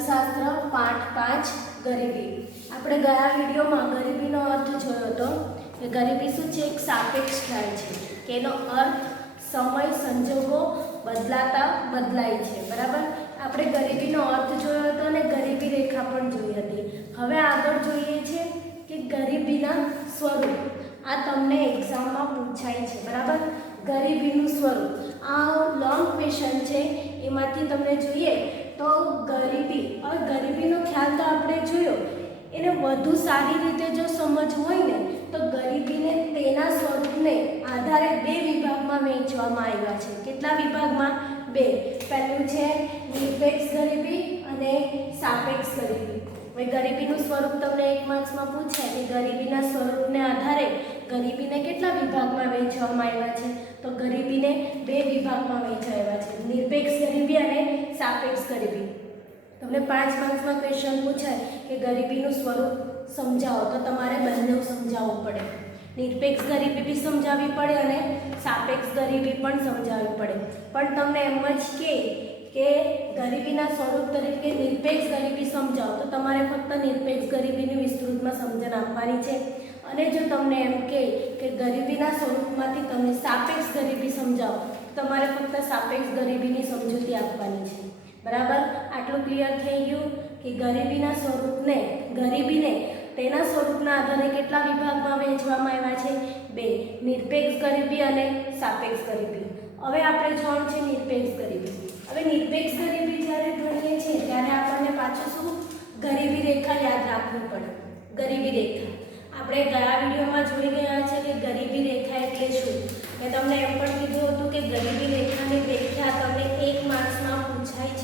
અર્થશાસ્ત્ર પાઠ 5 ગરીબી. આપણે ગયા વિડીયોમાં ગરીબીનો અર્થ જોયો હતો કે ગરીબી શું છે? એક સાપેક્ષ ખ્યાલ છે કે એનો અર્થ સમય સંજોગો બદલાતા બદલાય છે. બરાબર, આપણે ગરીબીનો અર્થ જોયો હતો અને ગરીબી રેખા પણ જોઈ હતી. હવે આગળ જોઈએ છે કે ગરીબીના સ્વરૂપ. આ તમને એક્ઝામમાં પૂછાય છે. બરાબર, ગરીબીનું સ્વરૂપ આ લોંગ ક્વેશ્ચન છે. એમાંથી તમને જોઈએ તો ગરીબીનો ખ્યાલ તો આપણે જોયો. એને વધુ સારી રીતે જો સમજવું હોય ને તો ગરીબીને તેના સ્વરૂપને આધારે બે વિભાગમાં વહેંચવામાં આવ્યા છે. કેટલા વિભાગમાં? બે. પહેલું છે નિરપેક્ષ ગરીબી અને સાપેક્ષ ગરીબી. હવે ગરીબીનું સ્વરૂપ તમને 1 માર્ક્સમાં પૂછાય કે ગરીબીના સ્વરૂપને આધારે ગરીબીને કેટલા વિભાગમાં વહેંચવામાં આવ્યા છે? તો ગરીબીને બે વિભાગમાં વહેંચાયા છે, નિરપેક્ષ ગરીબી અને સાપેક્ષ ગરીબી. તમને 5 માર્ક્સમાં ક્વેશ્ચન પૂછાય કે ગરીબીનું સ્વરૂપ સમજાવો તો તમારે બંને સમજાવવું પડે. નિરપેક્ષ ગરીબી બી સમજાવવી પડે અને સાપેક્ષ ગરીબી પણ સમજાવવી પડે. પણ તમને એમ જ કે ગરીબીના સ્વરૂપ તરીકે નિરપેક્ષ ગરીબી સમજાવો તો તમારે ફક્ત નિરપેક્ષ ગરીબીની વિસ્તૃતમાં સમજણ આપવાની છે. અને જો તમને એમ કે ગરીબીના સ્વરૂપમાંથી તમે સાપેક્ષ ગરીબી સમજાવો તમારે ફક્ત સાપેક્ષ ગરીબીની સમજૂતી આપવાની છે. બરાબર, આટલું ક્લિયર થઈ ગયું કે ગરીબીને તેના સ્વરૂપના આધારે કેટલા વિભાગમાં વહેંચવામાં આવ્યા છે? બે. નિરપેક્ષ ગરીબી અને સાપેક્ષ ગરીબી. હવે આપણે જોવાનું છે નિરપેક્ષ ગરીબી. હવે નિરપેક્ષ ગરીબી જ્યારે ભણીએ છીએ ત્યારે આપણને પાછું શું ગરીબી રેખા યાદ રાખવી પડે. ગરીબી રેખા આપણે ગયા વિડીયોમાં જોઈ ગયા છે કે ગરીબી રેખા એટલે શું. મેં તમને એમ પણ કીધું હતું કે ગરીબી રેખાની વ્યાખ્યા તમને 1 માર્ક્સમાં પૂછાય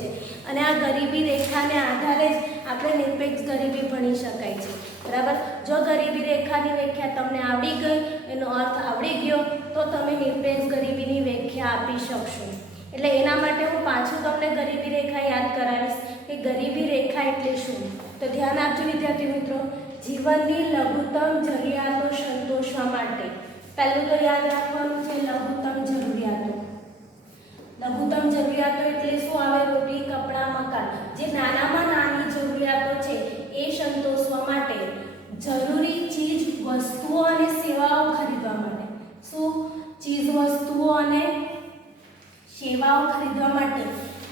છે. અને આ ગરીબી રેખાને આધારે જ આપણે નિરપેક્ષ ગરીબી ભણી શકાય છે. બરાબર, જો ગરીબી રેખાની વ્યાખ્યા તમને આવડી ગઈ, એનો અર્થ આવડી ગયો તો તમે નિરપેક્ષ ગરીબીની વ્યાખ્યા આપી શકશો. એટલે એના માટે હું પાછું તમને ગરીબી રેખા યાદ કરાવીશ કે ગરીબી રેખા એટલે શું. તો ધ્યાન આપજો વિદ્યાર્થી મિત્રો. જીવનની લઘુત્તમ જરૂરિયાતો સંતોષવા માટે પહેલું તો યાદ રાખવાનું છે લઘુત્તમ જરૂરિયાતો. લઘુત્તમ જરૂરિયાતો એટલે શું આવે? રોટી, કપડાં, મકાન. જે નાનામાં નાની જરૂરિયાતો છે એ સંતોષવા માટે જરૂરી ચીજ વસ્તુઓ અને સેવાઓ ખરીદવા માટે. શું? ચીજ વસ્તુઓ અને સેવાઓ ખરીદવા માટે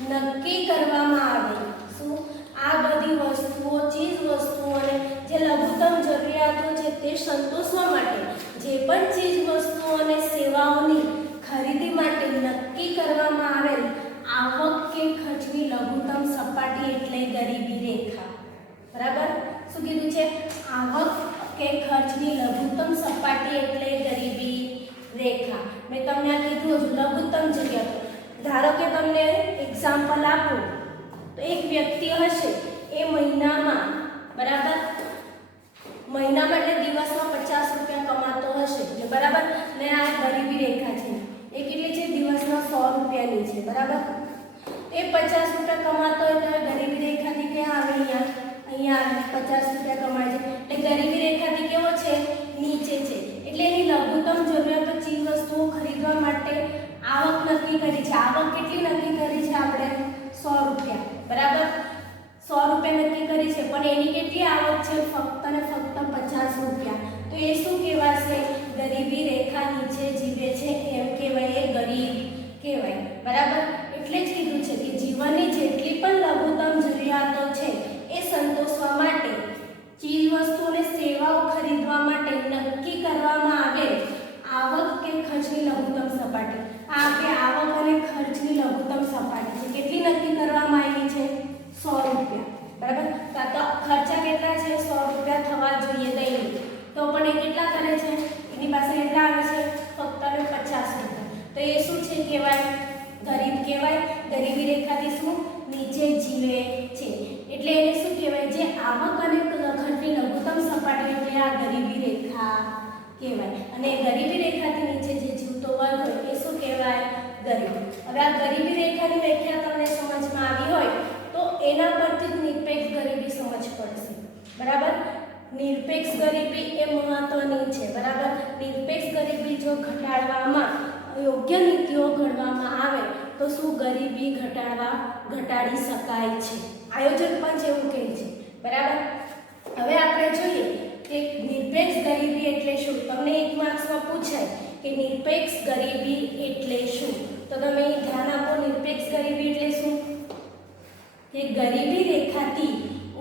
નક્કી કરવામાં આવે. શું? આ બધી વસ્તુઓ, ચીજ વસ્તુઓ અને જે લઘુત્તમ જરૂરિયાતો છે તે સંતોષવા માટે જે પણ ચીજ વસ્તુઓ અને સેવાઓની ખરીદી માટે નક્કી કરવામાં આવેલ આવક કે ખર્ચની લઘુત્તમ સપાટી એટલે ગરીબી રેખા. બરાબર, શું કીધું છે? આવક કે ખર્ચની લઘુત્તમ સપાટી એટલે ગરીબી રેખા. મેં તમને આ કીધું લઘુત્તમ જરૂરિયાતો. ધારો કે તમને એક્ઝામ્પલ આપું તો એક વ્યક્તિ હશે એ મહિનામાં, બરાબર, એટલે દિવસમાં 50 રૂપિયા કમાતો હશે. બરાબર, ને આ ગરીબી રેખા છે. એ કેટલી છે? દિવસના 100 રૂપિયાની છે. બરાબર, એ 50 રૂપિયા કમાતો હોય તો ગરીબી રેખાથી ક્યાં આવે? અહીંયા 50 રૂપિયા કમાય છે એટલે ગરીબી રેખાથી કેવો છે? નીચે છે. એટલે એની લઘુત્તમ જરૂરિયાતો ચીજ વસ્તુઓ ખરીદવા માટે આવક નક્કી કરી છે. આવક કેટલી નક્કી કરી છે આપણે? 100 રૂપિયા. બરાબર, 100 રૂપિયા નક્કી કરી છે પણ એની કેટલી આવક છે? ફક્ત ને ફક્ત 50 રૂપિયા. તો એ શું કહેવાશે? ગરીબી રેખા નીચે જીવે છે એમ કહેવાય, એ ગરીબ કહેવાય. બરાબર, એટલે જ કીધું છે કે જીવનની જેટલી પણ લઘુત્તમ જરૂરિયાતો છે એ સંતોષવા માટે ચીજ વસ્તુઓ અને સેવાઓ ખરીદવા માટે નક્કી કરવામાં આવે આવક કે ખર્ચની લઘુત્તમ સપાટી. આ આપણે આવક અને ખર્ચની લઘુત્તમ સપાટી છે. કેટલી નક્કી કરવામાં આવી છે? 100 રૂપિયા. બરાબર, તો ખર્ચા કેટલા છે? 100 રૂપિયા થવા જોઈએ દૈનિક. તો પણ એ કેટલા કરે છે? એની પાસે કેટલા આવે છે? ફક્ત 50 રૂપિયા. તો એ શું છે કહેવાય? ગરીબ કહેવાય. ગરીબી રેખાથી શું? નીચે જીવે છે. એટલે એને શું કહેવાય? જે આવક અને ખર્ચની લઘુત્તમ સપાટી એટલે આ ગરીબી રેખા કહેવાય. અને ગરીબી રેખાથી નીચે જે જીવતો વર્ગ હોય એ શું કહેવાય? ગરીબ. હવે આ ગરીબી રેખાની વ્યાખ્યા તમને સમજમાં આવી હોય તો એના પરથી જ નિરપેક્ષ ગરીબી સમજ પડશે. બરાબર, નિરપેક્ષ ગરીબી એ મહત્વની છે. બરાબર, નિરપેક્ષ ગરીબી જો ઘટાડવામાં યોગ્ય નીતિઓ ઘડવામાં આવે તો શું ગરીબી ઘટાડવા ઘટાડી શકાય છે. આયોજન પંચ એવું કહે છે. બરાબર. હવે આપણે જોઈએ કે નિરપેક્ષ ગરીબી એટલે શું. તમને એક માર્ક્સમાં પૂછાય કે નિરપેક્ષ ગરીબી એટલે શું, તો તમે ધ્યાન આપો. નિરપેક્ષ ગરીબી એટલે શું કે ગરીબી રેખાથી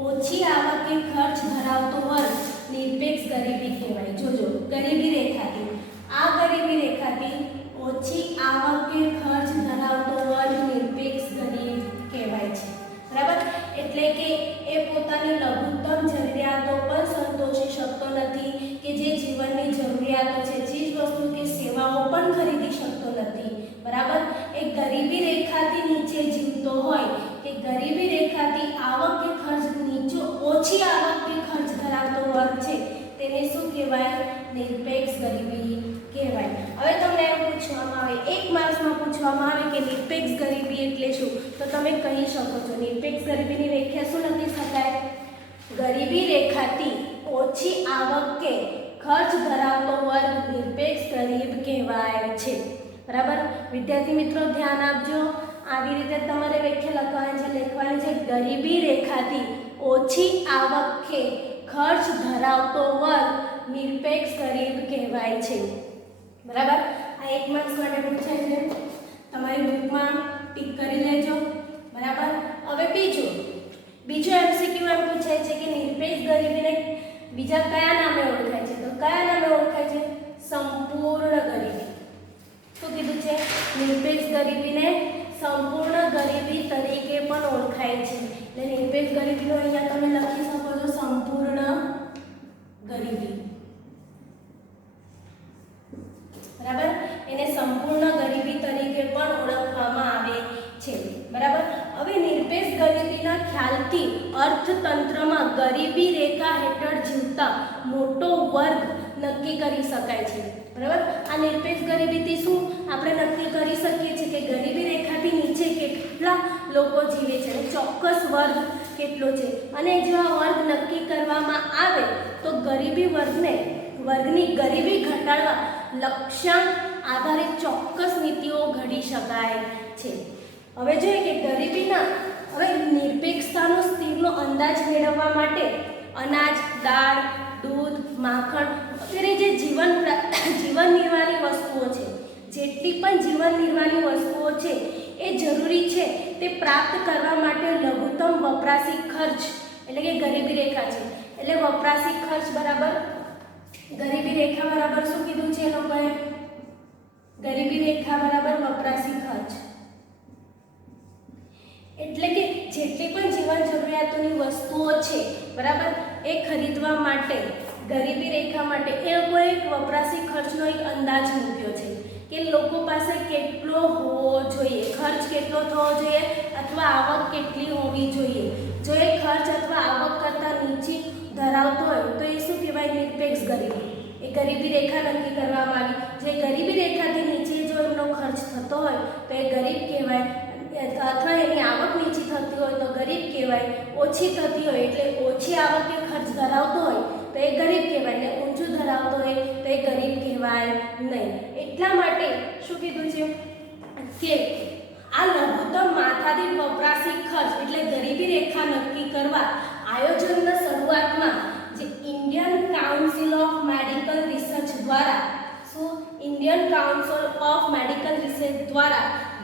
ઓછી આવકે ખર્ચ ધરાવતો વર્ગ નિરપેક્ષ ગરીબી કહેવાય. જોજો, ગરીબી રેખાથી, આ ગરીબી રેખાથી ઓછી આવકે ખર્ચ ધરાવતો વર્ગ નિરપેક્ષ ગરીબ કહેવાય છે. બરાબર. એટલે કે એ પોતાની લઘુત્તમ જરૂરિયાતો પણ સંતોષી શકતો નથી, કે જે જીવનની જરૂરિયાતો છે, ચીજ વસ્તુ કે સેવાઓ પણ ખરીદી શકતો નથી. બરાબર. એ ગરીબી રેખાથી નીચે જીવતો હોય, કે ગરીબી રેખાથી આવક કે ખર્ચ નીચો ઓછી આવક કે ખર્ચ ધરાવતો વર્ગ છે, તેને શું કહેવાય? નિરપેક્ષ ગરીબી કહેવાય. હવે તમને એમ પૂછવામાં આવે, એક માર્ક્સમાં પૂછવામાં આવે કે નિરપેક્ષ ગરીબી એટલે શું, તો તમે કહી શકો છો નિરપેક્ષ ગરીબીની વ્યાખ્યા શું લખી શકાય? ગરીબી રેખાથી ઓછી આવક કે ખર્ચ ધરાવતો વર્ગ નિરપેક્ષ ગરીબ કહેવાય છે. બરાબર. વિદ્યાર્થી મિત્રો ધ્યાન આપજો. આવી રીતે તમારે વ્યાખ્યા લખવાની છે. ગરીબી રેખાથી ઓછી આવક કે ખર્ચ ધરાવતો વર્ગ નિરપેક્ષ ગરીબ કહેવાય છે. બરાબર. આ એક માર્ક્સ માટે પૂછાય છે. તમારી બુકમાં ટીક કરી લેજો. બરાબર. હવે બીજો એમસીક્યુ એમ પૂછાય છે કે નિરપેક્ષ ગરીબીને બીજા કયા નામે ઓળખાય છે, તો કયા નામે ઓળખાય છે? સંપૂર્ણ ગરીબી. શું કીધું છે? નિરપેક્ષ ગરીબીને સંપૂર્ણ ગરીબી તરીકે પણ ઓળખાય છે. એટલે નિરપેક્ષ ગરીબીનો અહીંયા તમે લખી શકો છો સંપૂર્ણ ગરીબી. બરાબર. એને સંપૂર્ણ ગરીબી તરીકે પણ ઓળખવામાં આવે છે. બરાબર. હવે નિરપેક્ષ ગરીબીના ખ્યાલથી અર્થતંત્રમાં ગરીબી રેખા હેઠળ જીવતા મોટો વર્ગ નક્કી કરી શકાય છે. બરાબર. આ નિરપેક્ષ ગરીબીથી શું આપણે નક્કી કરી શકીએ છીએ કે ગરીબી રેખાથી નીચે કેટલા લોકો જીવે છે, ચોક્કસ વર્ગ કેટલો છે. અને જો આ વર્ગ નક્કી કરવામાં આવે તો વર્ગની ગરીબી ઘટાડવા લક્ષ્યાંક આધારિત ચોક્કસ નીતિઓ ઘડી શકાય છે. હવે જોઈએ કે હવે નિરપેક્ષતાનો સ્થિરનો અંદાજ મેળવવા માટે અનાજ, દાળ, દૂધ, માખણ વગેરે જે જીવન નિર્વાહની વસ્તુઓ છે, જેટલી પણ જીવન નિર્વાહની વસ્તુઓ છે એ જરૂરી છે, તે પ્રાપ્ત કરવા માટે લઘુત્તમ વપરાશી ખર્ચ એટલે કે ગરીબી રેખા છે. એટલે વપરાશી ખર્ચ બરાબર ગરીબી રેખા બરાબર શું કીધું છે એ લોકોએ? ગરીબી રેખા બરાબર વપરાશી ખર્ચ. એટલે કે જેટલી પણ જીવન જરૂરિયાતોની વસ્તુઓ છે, બરાબર, એ ખરીદવા માટે ગરીબી રેખા માટે એ લોકોએ એક વપરાશી ખર્ચનો એક અંદાજ મૂક્યો છે કે લોકો પાસે કેટલો હોવો જોઈએ, ખર્ચ કેટલો થવો જોઈએ અથવા આવક કેટલી હોવી જોઈએ. જો એ ખર્ચ અથવા આવક કરતાં નીચી ધરાવતો હોય તો એ શું કહેવાય? નિરપેક્ષ ગરીબી. એ ગરીબી રેખા નક્કી કરવામાં આવી. જે ગરીબી રેખાથી નીચે જો એમનો ખર્ચ થતો હોય તો એ ગરીબ કહેવાય, અથવા એની આવક નીચી થતી હોય તો ગરીબ કહેવાય, ઓછી થતી હોય એટલે ઓછી આવકે ખર્ચ ધરાવતો હોય તો એ ગરીબ કહેવાય, ને ઊંચું ધરાવતો હોય તો એ ગરીબ કહેવાય નહીં. એટલા માટે શું કીધું છે કે આ લઘુત્તમ માથાદીઠ વપરાશી ખર્ચ એટલે ગરીબી રેખા નક્કી કરવા આયોજનના શરૂઆતમાં જે Indian council of medical research દ્વારા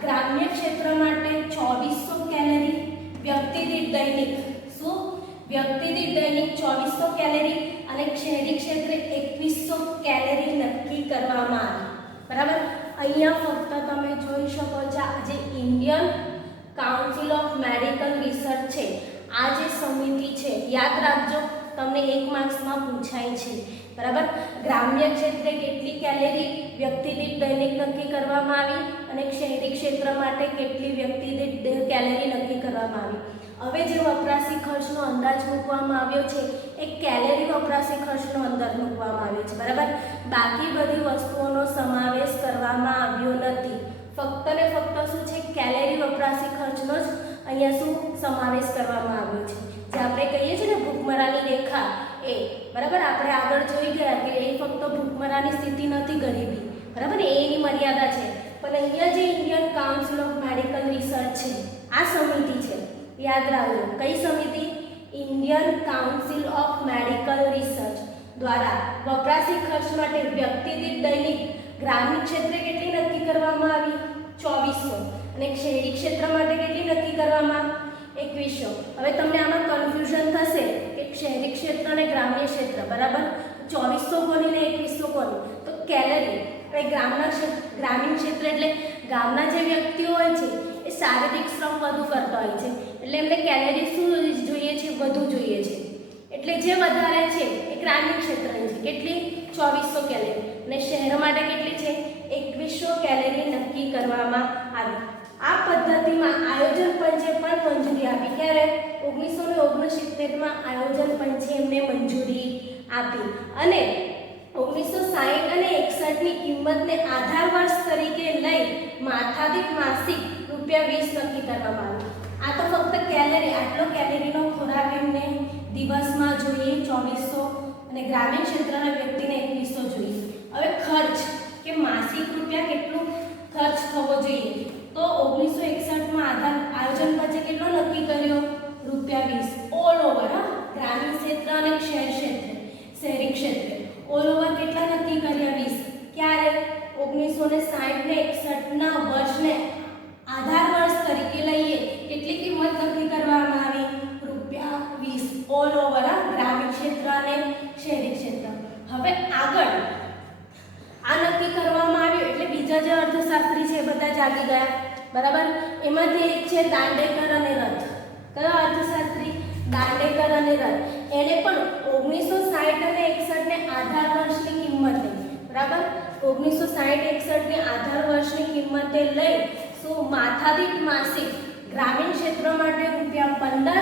ગ્રામ્ય ક્ષેત્ર માટે 2400 કેલરી, વ્યક્તિ દીઠ દૈનિક 2400 કેલરી અને શહેરી ક્ષેત્રે 2100 કેલરી નક્કી કરવામાં આવી. બરાબર. અહીંયા ફક્ત તમે જોઈ શકો છો આ જે Indian council of medical research છે, આ જે સમિતિ છે, યાદ રાખજો તમને એક માર્ક્સમાં પૂછાય છે. બરાબર. ગ્રામ્ય ક્ષેત્રે કેટલી કેલરી વ્યક્તિ દીઠ દૈનિક નક્કી કરવામાં આવી અને શહેરી ક્ષેત્ર માટે કેટલી વ્યક્તિ દીઠ કેલરી નક્કી કરવામાં આવી. હવે જે વપરાશી ખર્ચનો અંદાજ મૂકવામાં આવ્યો છે એ કેલરી વપરાશી ખર્ચનો અંદાજ મૂકવામાં આવ્યો છે. બરાબર. બાકી બધી વસ્તુઓનો સમાવેશ કરવામાં આવ્યો નથી. ફક્ત ને ફક્ત શું છે? કેલરી વપરાશી ખર્ચનો જ અહીંયા શું સમાવેશ કરવામાં આવ્યો છે. જે આપણે કહીએ છીએ ને ભૂખમરાની રેખા, એ બરાબર આપણે આગળ જોઈ ગયા કે એ ફક્ત ભૂખમરાની સ્થિતિ નથી ગરીબી, બરાબર, એની મર્યાદા છે. પણ અહીંયા જે Indian council of medical research છે, આ સમિતિ છે, યાદ રાખજો કઈ સમિતિ? Indian council of medical research દ્વારા વપરાશી ખર્ચ માટે વ્યક્તિ દીઠ દૈનિક ગ્રામીણ ક્ષેત્રે કેટલી નક્કી કરવામાં આવી? 2400 અને શહેરી ક્ષેત્ર માટે કેટલી નક્કી કરવામાં? 2100. હવે તમને આમાં કન્ફ્યુઝન થશે કે શહેરી ક્ષેત્ર અને ગ્રામ્ય ક્ષેત્ર બરાબર 2400 કોની ને 2100 કોની? તો કેલરી હવે ગ્રામીણ ક્ષેત્ર એટલે ગામના જે વ્યક્તિઓ હોય છે એ શારીરિક શ્રમ વધુ કરતા હોય છે એટલે એમને કેલરી શું જોઈએ છે? વધુ જોઈએ છે. એટલે જે વધારે છે એ ગ્રામીણ ક્ષેત્રની છે. કેટલી? 2400 કેલરી. અને શહેર માટે કેટલી છે? 2100 કેલરી નક્કી કરવામાં આવી. આ પદ્ધતિમાં આયોજન પંચે પણ મંજૂરી આપી. ક્યારે? 1969માં આયોજન પંચે એમને મંજૂરી આપી અને 1960 અને 61ની કિંમતને આધાર વર્ષ તરીકે લઈ માથાદીઠ માસિક ₹20 નક્કી કરવામાં આવ્યું. આ તો ફક્ત કેલરી, આટલો કેલરીનો ખોરાક એમને દિવસમાં જોઈએ 2400 અને ગ્રામીણ ક્ષેત્રના વ્યક્તિને 2100 જોઈએ. હવે ખર્ચ કે માસિક રૂપિયા કેટલું ખર્ચ થવો જોઈએ? તો 1961માં આયોજન પંચે કેટલો નક્કી કર્યો? ₹20 ઓલ ઓવર. ગ્રામીણ ક્ષેત્ર અને શહેરી ક્ષેત્રે ઓલ ઓવર કેટલા નક્કી કર્યા? 20. ક્યારે? 1960 ને 61ના વર્ષને આધાર વર્ષ તરીકે લઈએ કેટલી કિંમત નક્કી કરવામાં આવી? ₹20 ઓલ ઓવર ગ્રામીણ ક્ષેત્ર અને શહેરી ક્ષેત્ર. હવે આગળ આ નક્કી કરવામાં આવ્યું એટલે બીજા જે અર્થશાસ્ત્રી છે બધા જાગી ગયા બરાબર. એમાંથી એક છે દાંડેકર અને રથ. કયો અર્થશાસ્ત્રી? દાંડેકર અને રથ. એને પણ 1960 અને 61 ને આધાર વર્ષની કિંમતે બરાબર 1960-61 ની આધાર વર્ષની કિંમતે લઈ શું માથાદીઠ માસિક ગ્રામીણ ક્ષેત્ર માટે ₹15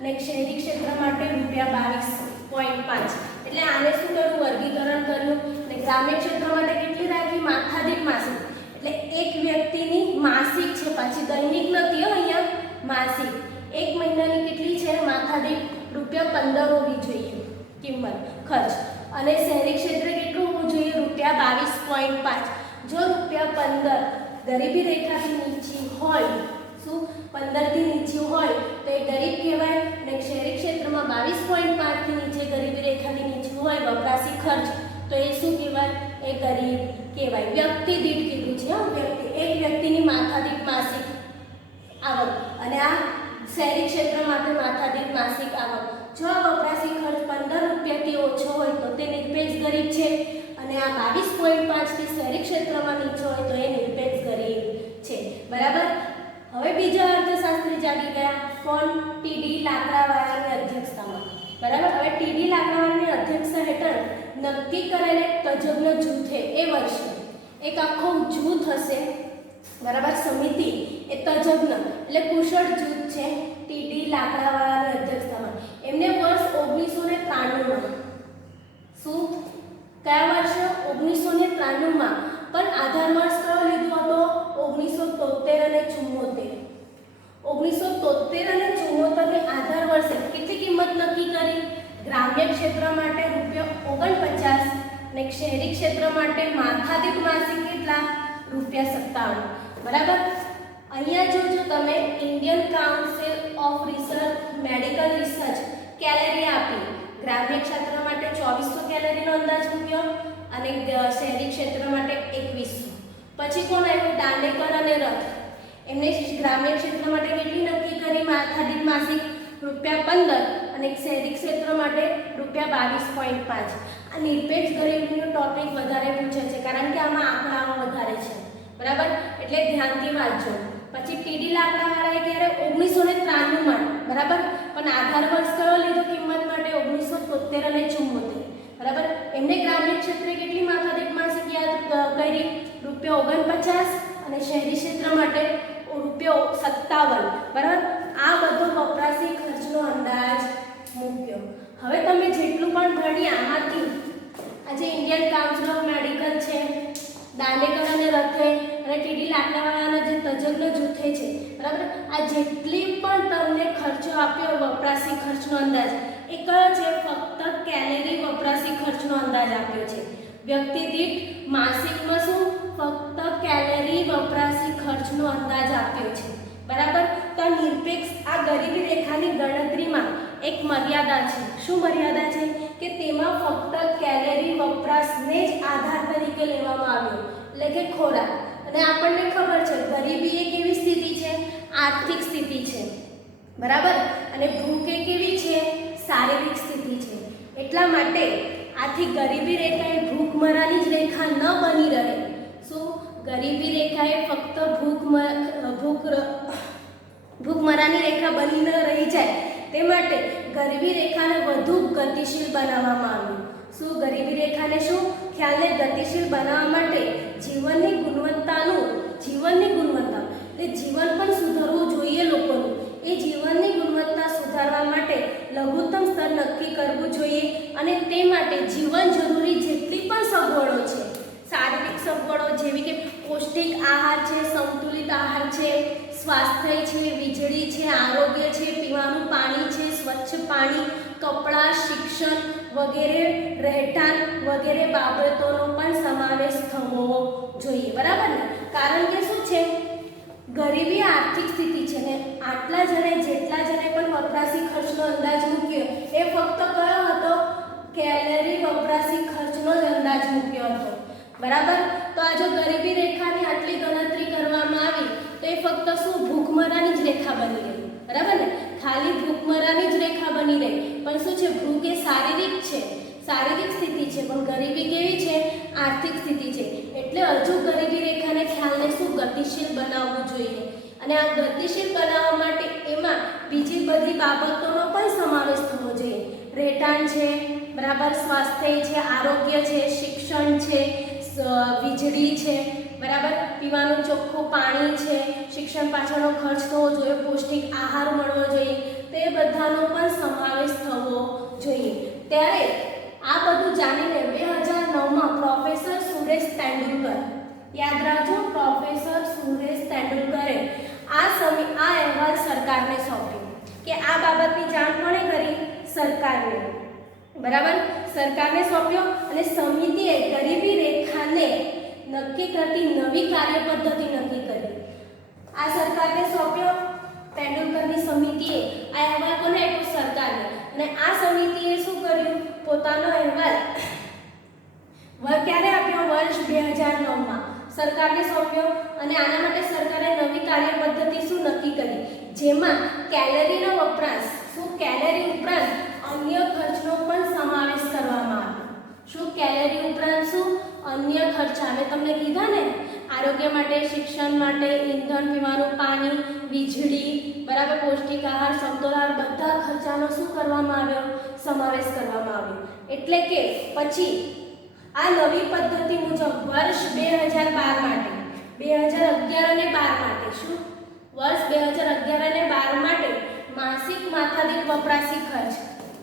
અને શહેરી ક્ષેત્ર માટે ₹22.5. એટલે આને શું કર્યું? વર્ગીકરણ કર્યું અને ગ્રામીણ ક્ષેત્ર માટે કેટલી રાખી? માથાદીઠ માસિક. એટલે એક વ્યક્તિની માસિક છે, પાછી દૈનિક નથી અહીંયા, માસિક. એક મહિનાની કેટલી છે? માથાદીઠ ₹15 હોવી જોઈએ કિંમત ખર્ચ. અને શહેરી ક્ષેત્રે કેટલું હોવું જોઈએ? ₹22.5. જો ₹15 ગરીબી રેખાથી નીચી હોય, શું 15 થી નીચે હોય તો એ ગરીબ કહેવાય અને શહેરી ક્ષેત્રમાં 22.5 થી નીચે ગરીબી રેખાથી નીચે હોય વપરાશી ખર્ચ તો એ શું કહેવાય? એ ગરીબ કહેવાય. વ્યક્તિ દીઠ કીધું છે, વ્યક્તિ એક વ્યક્તિની માથાદીઠ માસિક આવક અને આ શહેરી ક્ષેત્ર માટે માથાદીઠ માસિક આવક. જો વપરાશી ખર્ચ ₹15 થી ઓછો હોય તો તે નિરપેક્ષ ગરીબ છે અને આ 22.5 થી શહેરી ક્ષેત્રમાં નીચો હોય તો એ નિરપેક્ષ ગરીબ છે બરાબર. હવે બીજા અર્થશાસ્ત્રી જાગી ગયા. કોણ? ટીડી લાકડાવાળાની અધ્યક્ષતામાં બરાબર. હવે ટીડી લાકડાવાળાની અધ્યક્ષતા હેઠળ નક્કી કરેલ એક તજજ્ઞ જૂથે એ વર્ષે એક આખું જૂથ હશે બરાબર. સમિતિ એ તજજ્ઞ એટલે કુશળ જૂથ છે ટીડી લાકડાવાળાની અધ્યક્ષતામાં. એમને વર્ષ 1993માં શું કયા વર્ષ? 1993માં પણ આધાર વર્ષ કયો લીધો હતો? 1973 અને 74. 1973 અને 74 ની આધાર વર્ષે કેટલી કિંમત નક્કી કરી? ગ્રામ્ય ક્ષેત્ર માટે ₹49 અને શહેરી ક્ષેત્ર માટે માથાદીઠ માસિક કેટલા? ₹57 બરાબર. અહીંયા જોજો તમે Indian council of medical research calorie આપી. ગ્રામ્ય ક્ષેત્ર માટે 2400 કેલરીનો અંદાજ મૂક્યો અને શહેરી ક્ષેત્ર માટે 2100. પછી કોણ આવ્યું? દાંડેકર અને રથ. એમને ગ્રામ્ય ક્ષેત્ર માટે કેટલી નક્કી કરી? માથાદીઠ માસિક ₹15 અને શહેરી ક્ષેત્ર માટે ₹22.5. આ નિરપેક્ષ ગરીબીનો ટોપિક વધારે પૂછે છે કારણ કે આમાં આંકડાઓ વધારે છે બરાબર. એટલે ધ્યાનથી વાંચજો. પછી ટીડી લાકડાવાળાએ ક્યારે? 1993માં બરાબર. પણ આધાર વર્ષ કયો લીધો કિંમત માટે? 1973 અને 74 બરાબર. એમને ગ્રામ્ય ક્ષેત્રે કેટલી માથાદીઠ માસિક યાદ કરી? ₹49 અને શહેરી ક્ષેત્ર માટે ₹57 બરાબર. આ બધો વપરાશી ખર્ચનો અંદાજ મૂક્યો. હવે તમે જેટલું પણ ભણ્યા આમાંથી આજે ઇન્ડિયન કાઉન્સિલ ઓફ મેડિકલ છે, દાંડેકર અને રથે અને ટીડી લાકડાવાળાના જે તજજ્ઞ જૂથે છે બરાબર. આ જેટલી પણ તમને ખર્ચો આપ્યો વપરાશી ખર્ચનો અંદાજ એ કયો છે? ફક્ત કેલરી વપરાશી ખર્ચનો અંદાજ આપ્યો છે. વ્યક્તિ દીઠ માસિકમાં શું ફક્ત કેલરી વપરાશી ખર્ચનો અંદાજ આપ્યો છે બરાબર. તો આ નિરપેક્ષ આ ગરીબી રેખાની ગણતરીમાં એક મર્યાદા છે. શું મર્યાદા છે? કે તેમાં ફક્ત કેલરી વપરાશને જ આધાર તરીકે લેવામાં આવ્યો, એટલે કે ખોરાક. અને આપણને ખબર છે ગરીબી એ કેવી સ્થિતિ છે? આર્થિક સ્થિતિ છે, બરાબર. અને ભૂખ એ કેવી છે? શારીરિક સ્થિતિ છે. એટલા માટે આથી ગરીબી રેખા એ ભૂખમરાની જ રેખા ન બની રહે. શું? ગરીબી રેખા એ ફક્ત ભૂખમરાની રેખા બની ન રહી જાય તે માટે ગરીબી રેખાને વધુ ગતિશીલ બનાવવામાં આવ્યું. શું? ગરીબી રેખાને શું ખ્યાલને ગતિશીલ બનાવવા માટે જીવનની ગુણવત્તા એટલે જીવન પણ સુધારવું જોઈએ લોકોનું. એ જીવનની ગુણવત્તા સુધારવા માટે લઘુત્તમ સ્તર નક્કી કરવું જોઈએ. અને તે માટે જીવન જરૂરી જેટલી પણ સગવડો છે, શારીરિક સગવડો જેવી કે પૌષ્ટિક આહાર છે, સંતુલિત આહાર છે, સ્વાસ્થ્ય છે, વીજળી છે, આરોગ્ય છે, પીવાનું પાણી છે, સ્વચ્છ પાણી, કપડાં, શિક્ષણ વગેરે, રહેઠાણ વગેરે બાબતોનો પણ સમાવેશ થવો જોઈએ, બરાબર ને? કારણ કે શું છે? ગરીબી આર્થિક સ્થિતિ છે ને આટલા જણે જેટલા જણે પણ વપરાશી ખર્ચનો અંદાજ મૂક્યો એ ફક્ત કયો હતો? કેલરી વપરાશી ખર્ચનો જ અંદાજ મૂક્યો હતો, બરાબર. તો આ જો ગરીબી રેખાની આટલી ગણતરી કરવામાં આવી તો એ ફક્ત શું? ભૂખમરાની જ રેખા બની રહી, બરાબર ને? ખાલી ભૂખમરાની જ રેખા બની રહી. પણ શું છે? ભૂખ એ શારીરિક છે, શારીરિક સ્થિતિ છે, પણ ગરીબી કેવી છે? આર્થિક સ્થિતિ છે. એટલે હજુ ગરીબી રેખાને ખ્યાલને શું? ગતિશીલ બનાવવું જોઈએ. અને આ ગતિશીલ બનાવવા માટે એમાં બીજી બધી બાબતોનો પણ સમાવેશ થવો જોઈએ. રહેઠાણ છે, બરાબર, સ્વાસ્થ્ય છે, આરોગ્ય છે, શિક્ષણ છે, વીજળી છે, બરાબર, પીવાનું ચોખ્ખું પાણી છે, શિક્ષણ પાછળનો ખર્ચ થવો જોઈએ, પૌષ્ટિક આહાર મળવો જોઈએ, તે બધાનો પણ સમાવેશ થવો જોઈએ. ત્યારે આ બધું જાણીને 2009માં પ્રોફેસર સુરેશ તેંડુલકર, યાદ રાખજો, પ્રોફેસર સુરેશ તેંડુલકરે આ અહેવાલ સરકારને સોંપ્યો કે આ બાબતની જાણ કોણે કરી? સરકારને, બરાબર, સરકારને સોંપ્યો. અને સમિતિએ ગરીબી રેખાને નક્કી કરતી નવી કાર્યપદ્ધતિ નક્કી કરી. આ સરકારને સોંપ્યો, તેંડુલકરની સમિતિએ આ અહેવાલ કોને આપ્યો? સરકારને. અને આ સમિતિએ શું કર્યું? પોતાનો અહેવાલ ક્યારે આપ્યો? વર્ષ 2009માં સરકારને સોંપ્યો. અને આના માટે સરકારે નવી કાર્યપદ્ધતિ શું નક્કી કરી? જેમાં કેલરીનો વપરાશ, શું? કેલરી ઉપરાંત અન્ય ખર્ચનો પણ સમાવેશ કરવામાં આવ્યો. શું? કેલરી ઉપરાંત શું? અન્ય ખર્ચા. મેં તમને કીધા ને, આરોગ્ય માટે, શિક્ષણ માટે, ઈંધણ, પીવાનું પાણી, વીજળી, બરાબર, પૌષ્ટિક આહાર, સમતોલ આહાર, બધા ખર્ચાનો શું કરવામાં આવ્યો? સમાવેશ કરવામાં આવ્યો. એટલે કે પછી આ નવી પદ્ધતિ મુજબ વર્ષ 2011 માટે, 2011 અને 12 માટે, શું? વર્ષ 2011 અને 12 માટે માસિક માથાદીઠ વપરાશી ખર્ચ,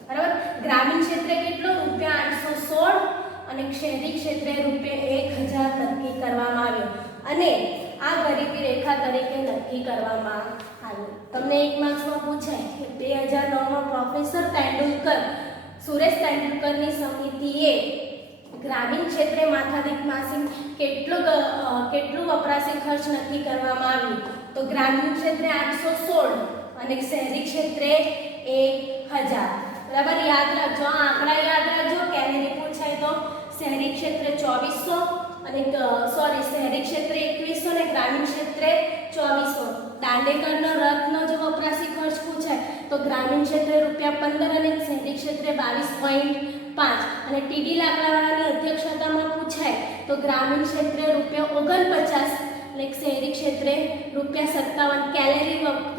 બરાબર, ગ્રામીણ ક્ષેત્રે કેટલો? ₹816 અને શહેરી ક્ષેત્રે ₹1000 નક્કી કરવામાં આવ્યો. અને આ ગરીબી રેખા તરીકે નક્કી કરવામાં આવ્યું. તમને એક માર્ક્સમાં પૂછાય કે 2009માં પ્રોફેસર સુરેશ તેંડુલકરની સમિતિએ ગ્રામીણ ક્ષેત્રે માથાદીઠ માસિક કેટલું વપરાશી ખર્ચ નક્કી કરવામાં આવ્યું? તો ગ્રામીણ ક્ષેત્રે 816 અને શહેરી ક્ષેત્રે 1000, બરાબર. યાદ રાખજો, આ આંકડા યાદ રાખજો. કેલરી પૂછાય તો શહેરી ક્ષેત્રે 2400 અને શહેરી ક્ષેત્રે 2100 અને ગ્રામીણ ક્ષેત્રે 2400. દાંડેકરનો રથનો જો વપરાશી ખર્ચ પૂછાય તો ગ્રામીણ ક્ષેત્રે ₹15 અને શહેરી ક્ષેત્રે 22.5. અને ટીડી લાકડાવાળાની અધ્યક્ષતામાં પૂછાય તો ગ્રામીણ ક્ષેત્રે ₹49 અને શહેરી ક્ષેત્રે ₹57.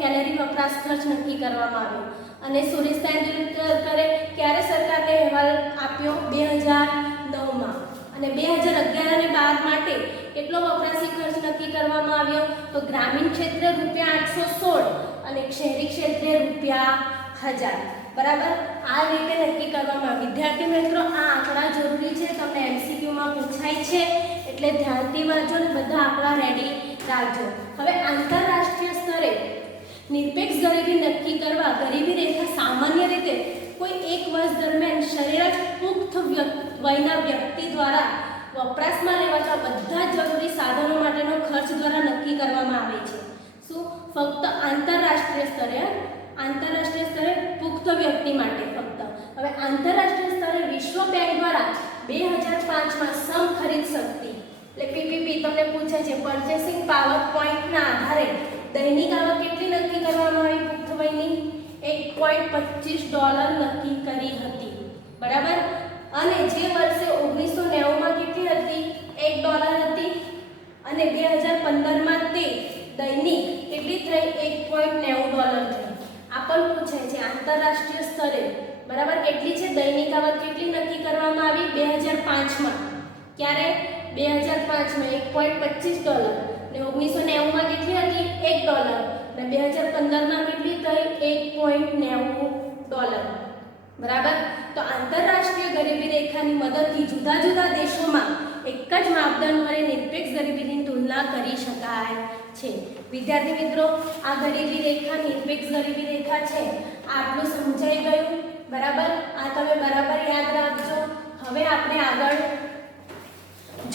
કેલરી વપરાશ ખર્ચ નક્કી કરવામાં આવ્યો. અને સુરેશ તેંડુલકરે ક્યારે સરકારને અહેવાલ આપ્યો? 2009માં. અને 2011 અને 12 માટે કેટલો વપરાશી ખર્ચ નક્કી કરવામાં આવ્યો? તો ગ્રામીણ ક્ષેત્રે ₹816 અને શહેરી ક્ષેત્રે ₹1000, બરાબર. આ રીતે નક્કી કરવામાં. વિદ્યાર્થી મિત્રો, આ આંકડા જરૂરી છે, તમને MCQમાં પૂછાય છે, એટલે ધ્યાનથી વાંચો અને બધા આંકડા રેડી રાખજો. હવે આંતરરાષ્ટ્રીય સ્તરે નિરપેક્ષ ગરીબી નક્કી કરવા ગરીબી રેખા સામાન્ય રીતે કોઈ એક વર્ષ દરમિયાન સરેરાશ પુખ્ત વયના વ્યક્તિ દ્વારા વપરાશમાં લેવાતા બધા જરૂરી સાધનો માટેનો ખર્ચ દ્વારા નક્કી કરવામાં આવે છે. શું? ફક્ત આંતરરાષ્ટ્રીય સ્તરે પુખ્ત વ્યક્તિ માટે ફક્ત. હવે આંતરરાષ્ટ્રીય સ્તરે વિશ્વ બેંક દ્વારા 2005માં સમ ખરીદ શક્તિ એટલે પીપીપી તમને પૂછે છે પર્ચેસિંગ પાવર પોઈન્ટના આધારે દૈનિક આવક કેટલી નક્કી કરવામાં આવી પુખ્ત વયની $1.25 નક્કી કરી હતી. બરાબર. અને જે વર્ષે 1990માં કેટલી હતી $1 હતી અને 2015માં તે દૈનિક કેટલી થઈ $1.90 થઈ. આ પણ પૂછાય છે આંતરરાષ્ટ્રીય સ્તરે. બરાબર. કેટલી છે દૈનિક આવક કેટલી નક્કી કરવામાં આવી 2005માં. ક્યારે 2005માં $1.25 ને 1990માં કેટલી હતી $1 અને 2015માં કેટલી થઈ $1.90. બરાબર. તો આંતરરાષ્ટ્રીય ગરીબી રેખાની મદદથી જુદા જુદા દેશોમાં એક જ માપદંડ વડે નિરપેક્ષ ગરીબીની તુલના કરી શકાય છે. વિદ્યાર્થી મિત્રો, આ ગરીબી રેખા નિરપેક્ષ ગરીબી રેખા છે. આટલું સમજાઈ ગયું. બરાબર. આ તમે બરાબર યાદ રાખજો. હવે આપણે આગળ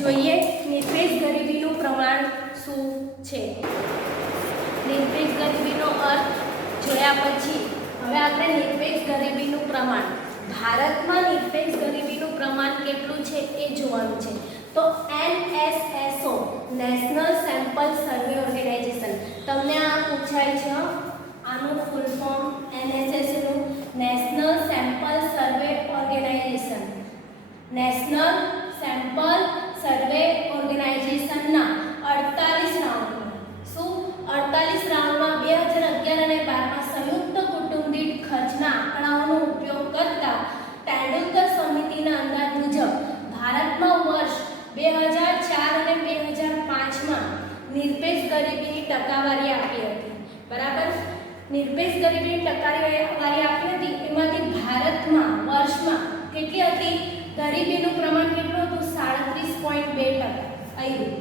જોઈએ નિરપેક્ષ ગરીબીનું પ્રમાણ શું છે. નિરપેક્ષ ગરીબીનો અર્થ જોયા પછી હવે આપણે નિરપેક્ષ ગરીબીનું પ્રમાણ ભારતમાં નિરપેક્ષ ગરીબીનું પ્રમાણ કેટલું છે એ જોવાનું છે. તો NSSO નેશનલ સેમ્પલ સર્વે ઓર્ગેનાઇઝેશન તમને આ પૂછાય છે. આનું ફૂલ ફોર્મ NSSO નું નેશનલ સેમ્પલ સર્વે ઓર્ગેનાઇઝેશન. નેશનલ સેમ્પલ સર્વે ઓર્ગેનાઇઝેશનના 48 રાઉન્ડમાં શું 48 રાઉન્ડમાં 2011 અને 12માં સંયુક્ત કુટુંબ દીઠ ખર્ચના આંકડાઓનો ઉપયોગ કરતા તેંડુલકર સમિતિના અંદાજ મુજબ ભારતમાં વર્ષ 2004 અને 2005માં નિરપેક્ષ ગરીબીની ટકાવારી આપી હતી. બરાબર. નિરપેક્ષ ગરીબીની ટકાવારી આપી હતી એમાંથી ભારતમાં વર્ષમાં કેટલી હતી ગરીબીનું પ્રમાણ કેટલું હતું 37.2%. આવ્યું.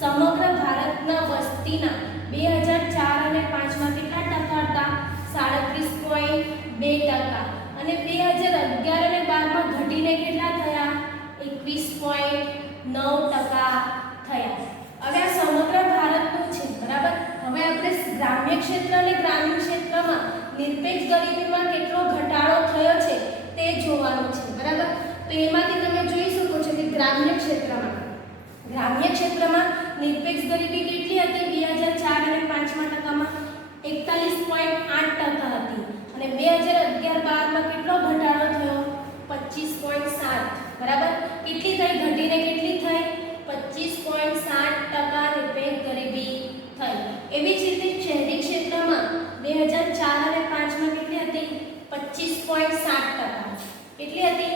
સમગ્ર ભારતના વસ્તીના 2004 અને 5માં કેટલા ટકા હતા 37.2% અને 2011 અને 12માં ઘટીને કેટલા થયા 21.9% થયા. હવે આ સમગ્ર ભારતનું છે. બરાબર. હવે આપણે ગ્રામ્ય ક્ષેત્ર અને ગ્રામીણ ક્ષેત્રમાં નિરપેક્ષ ગરીબીમાં કેટલો ઘટાડો થયો છે તે જોવાનું છે. બરાબર. તો એમાંથી તમે જોઈ શકો છો કે ગ્રામ્ય ક્ષેત્રમાં નિરપેક્ષ ગરીબી કેટલી હતી 2004 અને 5માં ટકામાં 41.8% હતી અને 2011-12માં કેટલો ઘટાડો થયો 25.7. બરાબર. કેટલી થઈ ઘટીને કેટલી થઈ 25.7% નિરપેક્ષ ગરીબી થઈ. એવી જ રીતે શહેરી ક્ષેત્રમાં 2004 અને 5માં કેટલી હતી 25.7%. કેટલી હતી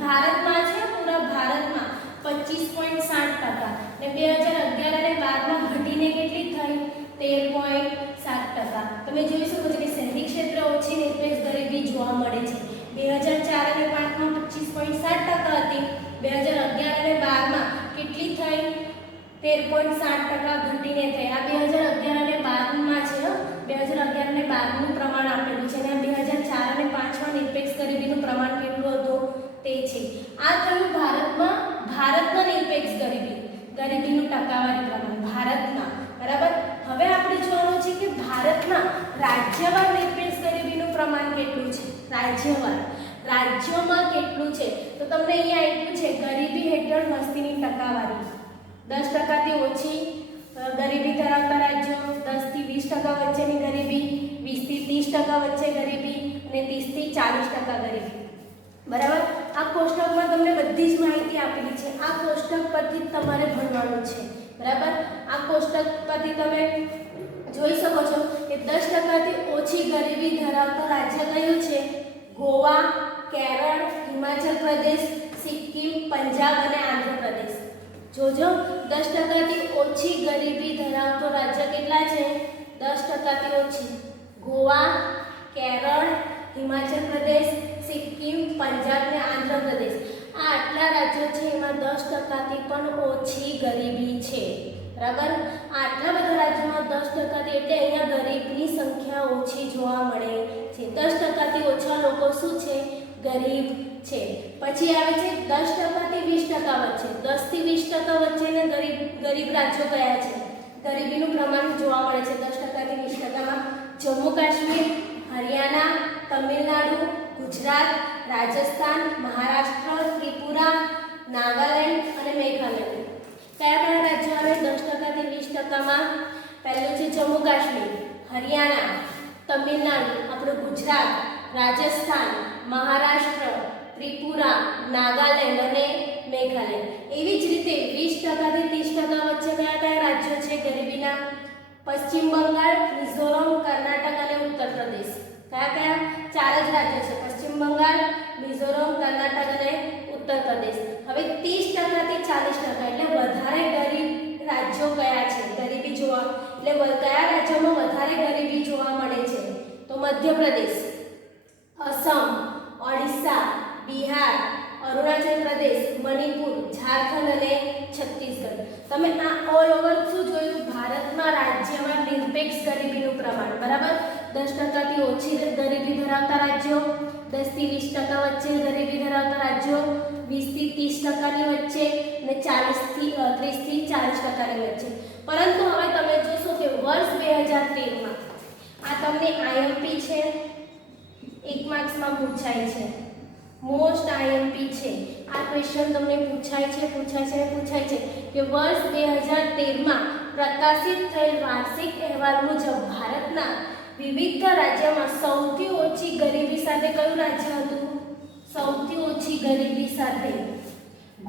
ભારતમાં છે પૂરા ભારતમાં 25.7% ને 2011 અને 12માં ઘટીને કેટલી થઈ 13.7%. તમે જોઈ શકો છો કે શહેરી ક્ષેત્ર ઓછી નિરપેક્ષ ગરીબી જોવા મળે છે. 2004 અને 5માં 25.7% હતી. 2011 અને 12માં કેટલી થઈ 13.7% ઘટીને થઈ. આ 2011 અને 12માં છે. 2011 અને 12નું પ્રમાણ આપેલું છે અને 2004 અને 5માં નિરપેક્ષ ગરીબીનું પ્રમાણ કેટલું હતું તે છે. આ થયું ભારતના નિરપેક્ષ ગરીબીનું ટકાવારી પ્રમાણ ભારતમાં. બરાબર. હવે આપણે જોવાનું છે કે ભારતના રાજ્યવાર નિરપેક્ષ ગરીબીનું પ્રમાણ કેટલું છે. રાજ્યોમાં કેટલું છે તો તમને અહીંયા આપ્યું છે ગરીબી હેઠળ વસ્તીની ટકાવારી. 10%થી ઓછી ગરીબી ધરાવતા રાજ્યો, 10 થી 20% વચ્ચેની ગરીબી, 20 થી 30% વચ્ચે ગરીબી અને 30 થી 40% ગરીબી. બરાબર. આ કોષ્ટકમાં તમને બધી જ માહિતી આપેલી છે. આ કોષ્ટક પરથી તમારે ભણવાનું છે. બરાબર. આ કોષ્ટક પરથી તમે જોઈ શકો છો કે 10%થી ઓછી ગરીબી ધરાવતા રાજ્ય કયું છે ગોવા, કેરળ, હિમાચલ પ્રદેશ, સિક્કિમ, પંજાબ અને આંધ્રપ્રદેશ. જોજો 10%થી ઓછી ગરીબી ધરાવતો રાજ્ય કેટલા છે 10%થી ઓછી ગોવા, કેરળ, હિમાચલ પ્રદેશ, સિક્કિમ, પંજાબ ને આંધ્રપ્રદેશ. આ આટલા રાજ્યો છે એમાં 10%થી પણ ઓછી ગરીબી છે. બરાબર. આટલા બધા રાજ્યોમાં 10%થી એટલે અહીંયા ગરીબની સંખ્યા ઓછી જોવા મળે છે. 10%થી ઓછા લોકો શું છે ગરીબ છે. પછી આવે છે 10%થી 20% વચ્ચે. 10 થી 20% વચ્ચેના ગરીબ રાજ્યો કયા છે ગરીબીનું પ્રમાણ જોવા મળે છે 10%થી જમ્મુ કાશ્મીર, હરિયાણા, તમિલનાડુ, ગુજરાત, રાજસ્થાન, મહારાષ્ટ્ર, ત્રિપુરા, નાગાલેન્ડ અને મેઘાલય. કયા કયા રાજ્યો આવે 10% થી 20%માં? પહેલું છે જમ્મુ કાશ્મીર, હરિયાણા, તમિલનાડુ, આપણું ગુજરાત, રાજસ્થાન, મહારાષ્ટ્ર, ત્રિપુરા, નાગાલેન્ડ અને મેઘાલય. એવી જ રીતે 20% થી 30% વચ્ચે કયા કયા રાજ્યો છે ગરીબીના? પશ્ચિમ બંગાળ, મિઝોરમ, કર્ણાટક અને ઉત્તર પ્રદેશ. કયા કયા? 4 જ રાજ્યો છે, પશ્ચિમ બંગાળ, મિઝોરમ, કર્ણાટક અને ઉત્તર પ્રદેશ. હવે 30% થી 40% એટલે વધારે ગરીબ રાજ્યો કયા છે? ગરીબી જોવા એટલે કયા રાજ્યોમાં વધારે ગરીબી જોવા મળે છે? તો મધ્યપ્રદેશ, અસમ, ઓડિશા, બિહાર, અરુણાચલ પ્રદેશ, મણિપુર, ઝારખંડ અને છત્તીસગઢ. તમે આ ઓલ ઓવર શું જોયું? ભારતમાં રાજ્યમાં નિરપેક્ષ ગરીબીનું પ્રમાણ, બરાબર? 10% થી ઓછી ગરીબી ધરાવતા રાજ્યો, 10 થી 20% વચ્ચે ગરીબી ધરાવતા રાજ્યો, 20 થી 30%ની વચ્ચે અને 30 થી 40%ની વચ્ચે. પરંતુ હવે તમે જોશો કે વર્ષ 2013માં આ તમને આઈએમપી છે, 1 માર્ક્સમાં પૂછાય છે, મોસ્ટ આઈએમપી છે. આ ક્વેશ્ચન તમને પૂછાય છે કે વર્ષ 2013માં પ્રકાશિત થયેલ વાર્ષિક અહેવાલ મુજબ ભારતના વિવિધ રાજ્યોમાં સૌથી ઓછી ગરીબી સાથે કયું રાજ્ય હતું? સૌથી ઓછી ગરીબી સાથે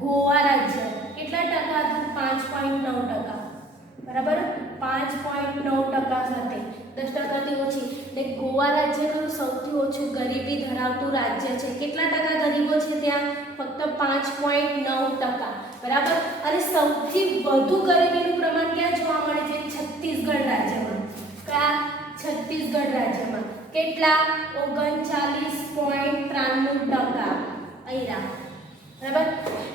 ગોવા રાજ્ય. કેટલા ટકા હતું? 5.9%. બરાબર, 5.9% સાથે 10% થી ઓછી. ને ગોવા રાજ્ય કયું સૌથી ઓછું ગરીબી ધરાવતું રાજ્ય છે? કેટલા ટકા ગરીબો છે ત્યાં? ફક્ત 5.9%. બરાબર. અને સૌથી વધુ ગરીબીનું પ્રમાણ ક્યાં જોવા મળે છે? છત્તીસગઢ રાજ્યમાં. કયા? છત્તીસગઢ રાજ્યમાં. કેટલા? 39.93%. અહીંયા. બરાબર.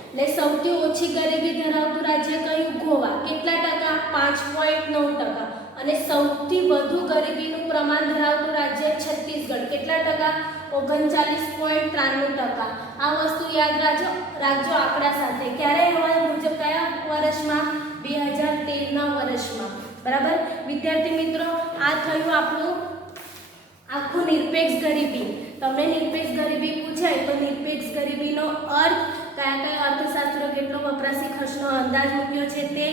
એટલે સૌથી ઓછી ગરીબી ધરાવતું રાજ્ય કયું? ગોવા. કેટલા ટકા? 5.9%. અને સૌથી વધુ ગરીબીનું પ્રમાણ ધરાવતું રાજ્ય છત્તીસગઢ. કેટલા ટકા? 39.93%. આ વસ્તુ યાદ રાખજો આંકડા સાથે. ક્યારે અહેવાલ મુજબ? કયા વર્ષમાં? 2013ના વર્ષમાં. બરાબર વિદ્યાર્થી મિત્રો, આ થયું આપણું આખું નિરપેક્ષ ગરીબી. તમને નિરપેક્ષ ગરીબી પૂછાય તો નિરપેક્ષ ગરીબીનો અર્થ, કયા અર્થશાસ્ત્ર, કેટલો વપરાશી ખર્ચનો અંદાજ મૂક્યો છે તે,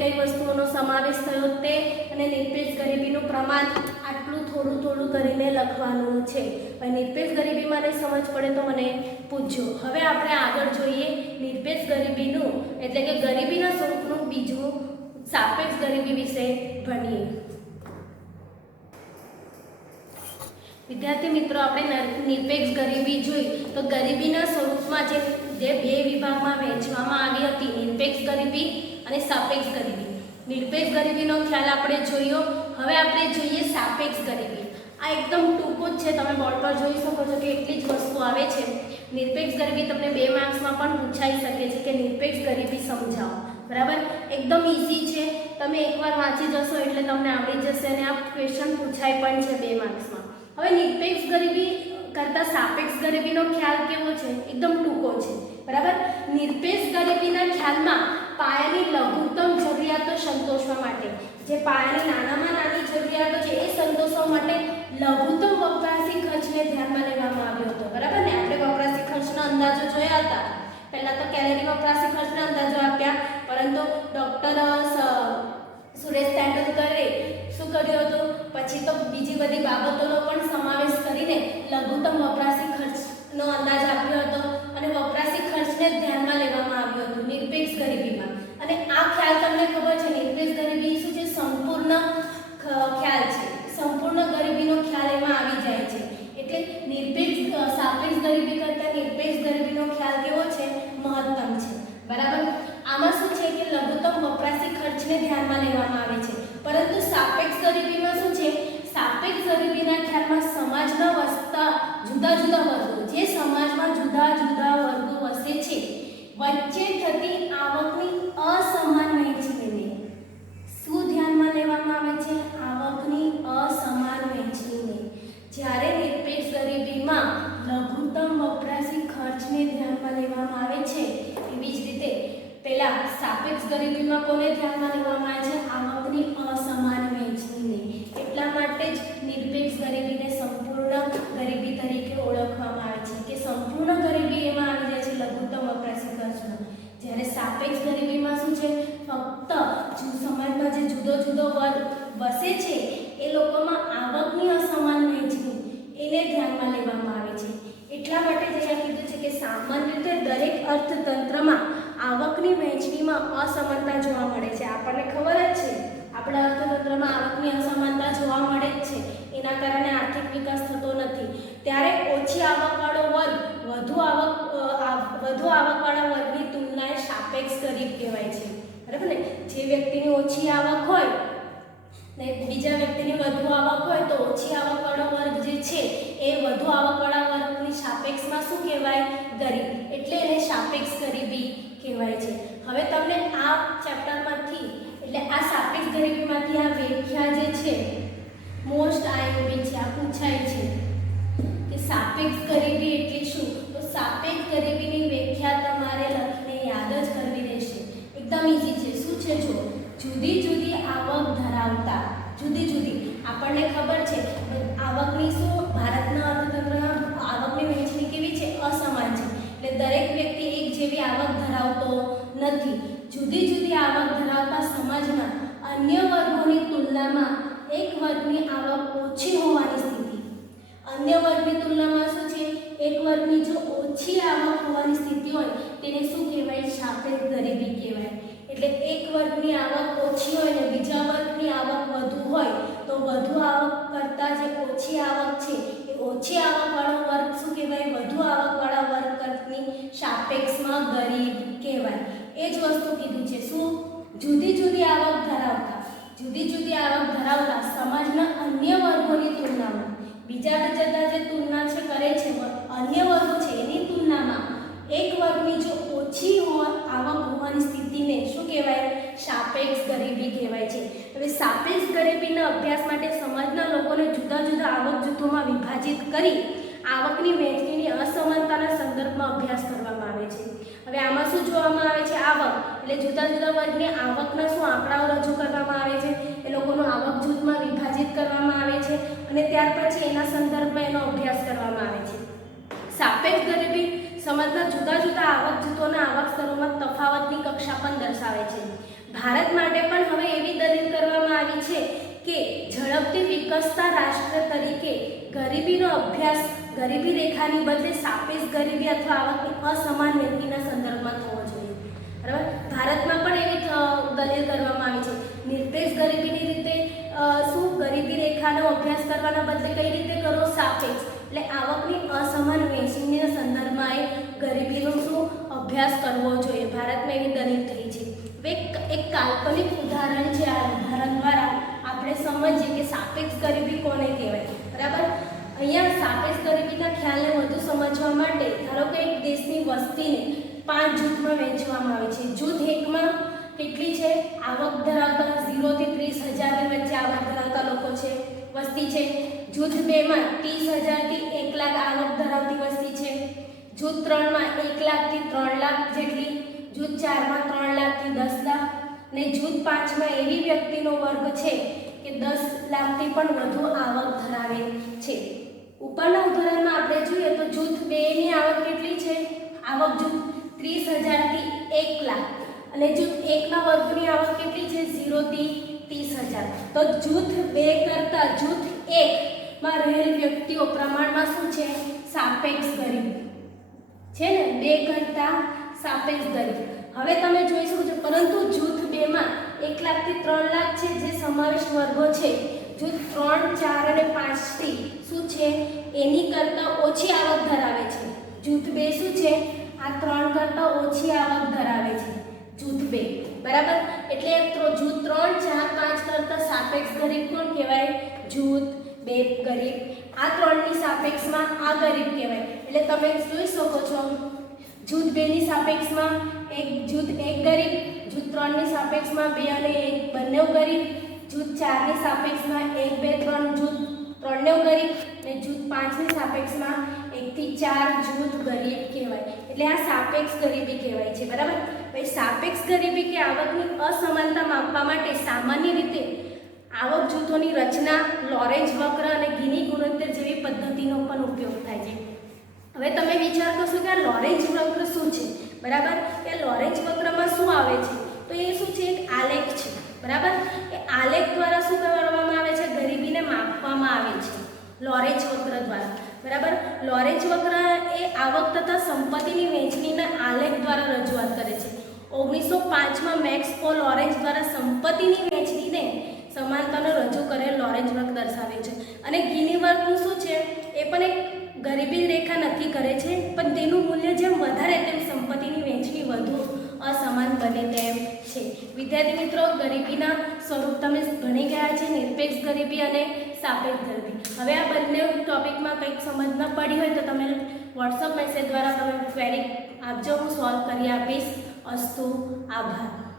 કઈ વસ્તુઓનો સમાવેશ થયો તે, અને નિરપેક્ષ ગરીબીનું પ્રમાણ આટલું થોડું કરીને લખવાનું છે. પણ નિરપેક્ષ ગરીબીમાં નહીં સમજ પડે તો મને પૂછજો. હવે આપણે આગળ જોઈએ નિરપેક્ષ ગરીબીનું એટલે કે ગરીબીના સ્વરૂપનું બીજું સાપેક્ષ ગરીબી વિશે ભણીએ. વિદ્યાર્થી મિત્રો, આપણે નિરપેક્ષ ગરીબી જોઈ તો ગરીબીના સ્વરૂપમાં જે 2 વિભાગમાં વહેંચવામાં આવી હતી, નિરપેક્ષ ગરીબી અને સાપેક્ષ ગરીબી. નિરપેક્ષ ગરીબીનો ખ્યાલ આપણે જોયો. હવે આપણે જોઈએ સાપેક્ષ ગરીબી. આ એકદમ ટૂંકું જ છે, તમે બોર્ડ પર જોઈ શકો છો કે એટલી જ વસ્તુ આવે છે. નિરપેક્ષ ગરીબી તમને 2 માર્ક્સમાં પણ પૂછાઈ શકે છે કે નિરપેક્ષ ગરીબી સમજાવો. બરાબર, એકદમ ઈઝી છે. તમે એકવાર વાંચી જશો એટલે તમને આવડી જશે અને આ ક્વેશ્ચન પૂછાય પણ છે 2 માર્ક્સમાં. હવે નિરપેક્ષ ગરીબી કરતા સાપેક્ષ ગરીબીનો ખ્યાલ કેવો છે? એકદમ ટૂંકો છે. બરાબર, નિરપેક્ષ ગરીબીના ખ્યાલમાં પાયાની લઘુત્તમ જરૂરિયાતો સંતોષવા માટે, જે પાયાની નાનામાં નાની જરૂરિયાતો છે એ સંતોષવા માટે લઘુત્તમ વપરાશી ખર્ચને ધ્યાનમાં લેવામાં આવ્યો હતો. બરાબર ને, આપણે વપરાશી ખર્ચના અંદાજો જોયા હતા. પહેલા તો કેલરી વપરાશી ખર્ચના અંદાજો આપ્યા, પરંતુ ડોક્ટર સુરેશ તેંડુલકરે શું કર્યું હતું? પછી તો બીજી બધી બાબતોનો પણ સમાવેશ કરીને લઘુત્તમ વપરાશી ખર્ચનો અંદાજ આપ્યો હતો અને વપરાશી ખર્ચને ધ્યાનમાં લેવામાં આવ્યો હતો નિરપેક્ષ ગરીબીમાં. અને આ ખ્યાલ તમને ખબર છે, નિરપેક્ષ ગરીબી શું છે? સંપૂર્ણ ખ્યાલ છે. સંપૂર્ણ ગરીબીનો ખ્યાલ એમાં આવી જાય છે. એટલે નિરપેક્ષ સાપેક્ષ ગરીબી કરતાં નિરપેક્ષ ગરીબીનો ખ્યાલ કેવો છે? મહત્તમ છે. બરાબર, આમાં શું છે કે લઘુત્તમ વપરાશી ખર્ચને ધ્યાનમાં લેવામાં આવે છે. પરંતુ સાપેક્ષ ગરીબીમાં શું છે? સાપેક્ષ ગરીબીના ખ્યાલમાં સમાજમાં વસતા જુદા જુદા વર્ગો, જે સમાજમાં જુદા જુદા વર્ગો વસે છે, વચ્ચે થતી આવકની અસમાન વહેંચણીને શું ધ્યાનમાં લેવામાં આવે છે? આવકની અસમાન વહેંચણીને. જ્યારે નિરપેક્ષ ગરીબીમાં લઘુત્તમ વપરાશી ખર્ચને ધ્યાનમાં લેવામાં આવે છે, એવી જ રીતે પહેલા સાપેક્ષ ગરીબીમાં કોને ધ્યાનમાં લેવામાં આવે છે? આવકની અસમાન વહેંચણીને. એટલા માટે જ ગરીબીને સંપૂર્ણ ગરીબી તરીકે ઓળખવામાં આવે છે કે સંપૂર્ણ ગરીબી એમાં આવી જાય છે લઘુત્તમ વપરાશી ખર્ચમાં. જ્યારે સાપેક્ષ ગરીબીમાં શું છે, ફક્ત સમાજમાં જે જુદો જુદો વર્ગ વસે છે એ લોકોમાં આવકની અસમાન વહેંચણી એને ધ્યાનમાં લેવામાં આવે છે. એટલા માટે જ અહીંયા કીધું છે કે સામાન્ય રીતે દરેક અર્થતંત્રમાં આવકની વહેંચણીમાં અસમાનતા જોવા મળે છે. આપણને ખબર જ છે આપણા અર્થતંત્રમાં આવકની અસમાનતા જોવા મળે જ છે. એના કારણે આર્થિક વિકાસ થતો નથી. ત્યારે ઓછી આવકવાળો વર્ગ વધુ આવકવાળા વર્ગની તુલનાએ સાપેક્ષ ગરીબ કહેવાય છે. બરાબર ને? જે વ્યક્તિની ઓછી આવક હોય ને બીજા વ્યક્તિની વધુ આવક હોય તો ઓછી આવકવાળો વર્ગ જે છે એ વધુ આવકવાળા વર્ગની સાપેક્ષમાં શું કહેવાય? ગરીબ. એટલે એને સાપેક્ષ ગરીબી કહેવાય છે. હવે તમને આ ચેપ્ટરમાંથી એટલે આ સાપેક્ષ ગરીબીમાંથી આ વ્યાખ્યા જે છે મોસ્ટ આઈએમપી છે, આ પૂછાય છે કે સાપેક્ષ ગરીબી એટલે શું? તો સાપેક્ષ ગરીબીની વ્યાખ્યા તમારે લખીને યાદ જ કરવી રહેશે. એકદમ ઈઝી છે. શું છે? જો જુદી જુદી આવક ધરાવતા, જુદી જુદી આપણને ખબર છે આવકની શું ભારતના અર્થતંત્રમાં આવકની વહેંચણી કેવી છે? અસમાન છે. એટલે દરેક વ્યક્તિ એક જેવી આવક ધરાવતો નથી. જુદી જુદી આવક ધરાવતા સમાજના અન્ય વર્ગોની તુલનામાં એક વર્ગની આવક ઓછી હોવાની સ્થિતિ. અન્ય વર્ગની તુલનામાં શું છે? એક વર્ગની જો ઓછી આવક હોવાની સ્થિતિ હોય તેને શું કહેવાય? સાપેક્ષ ગરીબી કહેવાય. એટલે એક વર્ગની આવક ઓછી હોય ને બીજા વર્ગની આવક વધુ હોય તો વધુ આવક કરતાં જે ઓછી આવક છે એ ઓછી આવકવાળો વર્ગ શું કહેવાય? વધુ આવકવાળા વર્ગ કરતની સાપેક્ષમાં ગરીબ કહેવાય. એ જ વસ્તુ કીધું છે. શું? જુદી જુદી આવક ધરાવતા સમાજના અન્ય વર્ગોની તુલનામાં બીજા જે તુલના છે કરે છે અન્ય વર્ગો છે એની તુલનામાં એક વર્ગની જો ઓછી આવક હોવાની સ્થિતિને શું કહેવાય? સાપેક્ષ ગરીબી કહેવાય છે. હવે સાપેક્ષ ગરીબીના અભ્યાસ માટે સમાજના લોકોને જુદા જુદા આવક જૂથોમાં વિભાજિત કરી આવકની વહેંચણીની અસમાનતાના સંદર્ભમાં અભ્યાસ કરવામાં આવે છે. હવે આમાં શું જોવામાં આવે છે? આવક એટલે જુદા જુદા વર્ગની આવકના શું આંકડાઓ રજૂ કરવામાં આવે છે, એ લોકોનું આવક જૂથમાં વિભાજિત કરવામાં આવે છે અને ત્યાર પછી એના સંદર્ભમાં એનો અભ્યાસ કરવામાં આવે છે. સાપેક્ષ ગરીબી સમાજના જુદા જુદા આવક જૂથોના આવક સ્તરોમાં તફાવતની કક્ષા પણ દર્શાવે છે. ભારત માટે પણ હવે એવી દલીલ કરવામાં આવી છે કે ઝડપથી વિકસતા રાષ્ટ્ર તરીકે ગરીબીનો અભ્યાસ ગરીબી રેખાની બદલે સાપેક્ષ ગરીબી અથવા આવકની અસમાન વહેંચણીના સંદર્ભમાં થવો જોઈએ. બરાબર? ભારતમાં પણ એવી દલીલ કરવામાં આવી છે. નિરપેક્ષ ગરીબીની રીતે શું ગરીબી રેખાનો અભ્યાસ કરવાના બદલે કઈ રીતે કરો? સાપેક્ષ એટલે આવકની અસમાન વહેંચણીના સંદર્ભમાં એ ગરીબીનો શું અભ્યાસ કરવો જોઈએ. ભારતમાં એવી દલીલ થઈ છે. એક કાલ્પનિક ઉદાહરણ છે. આ ઉદાહરણ દ્વારા આપણે સમજીએ કે સાપેક્ષ ગરીબી કોને કહેવાય. બરાબર? અહીંયા સાપેક્ષ ગરીબીના ખ્યાલને વધુ સમજવા માટે ધારો કે એક દેશની વસ્તીને 5 જૂથમાં વહેંચવામાં આવે છે. જૂથ 1માં કેટલી છે? આવક ધરાવતા 0 થી 30,000 ની વચ્ચે આવક ધરાવતા લોકો છે, વસ્તી છે. જૂથ 2માં 30,000 થી 1 લાખ આવક ધરાવતી વસ્તી છે. જૂથ 3માં 1 લાખ થી 3 લાખ જેટલી. જૂથ 4માં 3 લાખ થી 10 લાખ ને જૂથ 5માં એવી વ્યક્તિનો વર્ગ છે કે 10 લાખથી પણ વધુ આવક ધરાવે છે. ઉપરના ઉદાહરણમાં આપણે જોઈએ તો જૂથ 2 ની આવક કેટલી છે? આવક જૂથ 30,000 થી 1 લાખ અને જૂથ 1ના વર્ગની આવક કેટલી છે? 0 થી 30,000. તો જૂથ 2 કરતાં જૂથ 1માં રહેલ વ્યક્તિઓ પ્રમાણમાં શું છે? સાપેક્ષ ગરીબ છે ને? 2 કરતાં સાપેક્ષ ગરીબ. હવે તમે જોઈ શકો છો પરંતુ જૂથ 2માં 1 લાખ થી 3 લાખ છે જે સમાવિષ્ટ વર્ગો છે. જૂથ 3, 4 અને 5 થી શું છે? એની કરતાં ઓછી આવક ધરાવે છે. જૂથ 2 શું છે? આ 3 કરતાં ઓછી આવક ધરાવે છે. જૂથ 2. બરાબર? એટલે જૂથ 3, 4, 5 કરતાં સાપેક્ષ ગરીબ કોણ કહેવાય? જૂથ 2 ગરીબ. આ 3ની સાપેક્ષમાં આ ગરીબ કહેવાય. એટલે તમે જોઈ શકો છો જૂથ 2ની સાપેક્ષમાં જૂથ 1 ગરીબ, જૂથ 3ની સાપેક્ષમાં 2 અને 1 બંને ગરીબ, જૂથ 4ની સાપેક્ષમાં 1, 2, 3 જૂથ 3 ગરીબ અને જૂથ 5ની સાપેક્ષમાં 1 થી 4 જૂથ ગરીબ કહેવાય. એટલે આ સાપેક્ષ ગરીબી કહેવાય છે. બરાબર? ભાઈ સાપેક્ષ ગરીબી કે આવકની અસમાનતા માપવા માટે સામાન્ય રીતે આવક જૂથોની રચના, લોરેન્જ વક્ર અને ગિની ગુણોત્તર જેવી પદ્ધતિનો પણ ઉપયોગ થાય છે. હવે તમે વિચાર કરશો કે આ લોરેન્જ વક્ર શું છે, બરાબર? કે લોરેન્જ વક્રમાં શું આવે છે? તો એ શું છે? એક આલેખ છે, બરાબર? એ આલેખ દ્વારા શું કરવામાં આવે છે? ગરીબીને માપવામાં આવે છે લોરેન્જ વક્ર દ્વારા, બરાબર? લોરેન્જ વક્ર એ આવક તથા સંપત્તિની વહેંચણીના આલેખ દ્વારા રજૂઆત કરે છે. 1905માં મેક્સ પો લોરેન્જ દ્વારા સંપત્તિની વહેંચણીને સમાનતાનો રજૂ કરેલ લોરેન્જ વક્ર દર્શાવે છે. અને ગિની વર્ગનું શું છે? એ પણ એક ગરીબી રેખા નક્કી કરે છે, પણ તેનું મૂલ્ય જેમ વધારે તેમ સંપત્તિની વહેંચણી વધુ અસમાન બને તેમ છે. વિદ્યાર્થી મિત્રો, ગરીબીના સ્વરૂપ તમે ભણી ગયા છે, નિરપેક્ષ ગરીબી અને સાપેક્ષ ગરીબી. હવે આ બંને ટોપિકમાં કંઈક સમજ ન પડી હોય તો તમે વોટ્સઅપ મેસેજ દ્વારા તમે ક્વેરી આપજો, હું સોલ્વ કરી આપીશ. અસ્તુ, આભાર.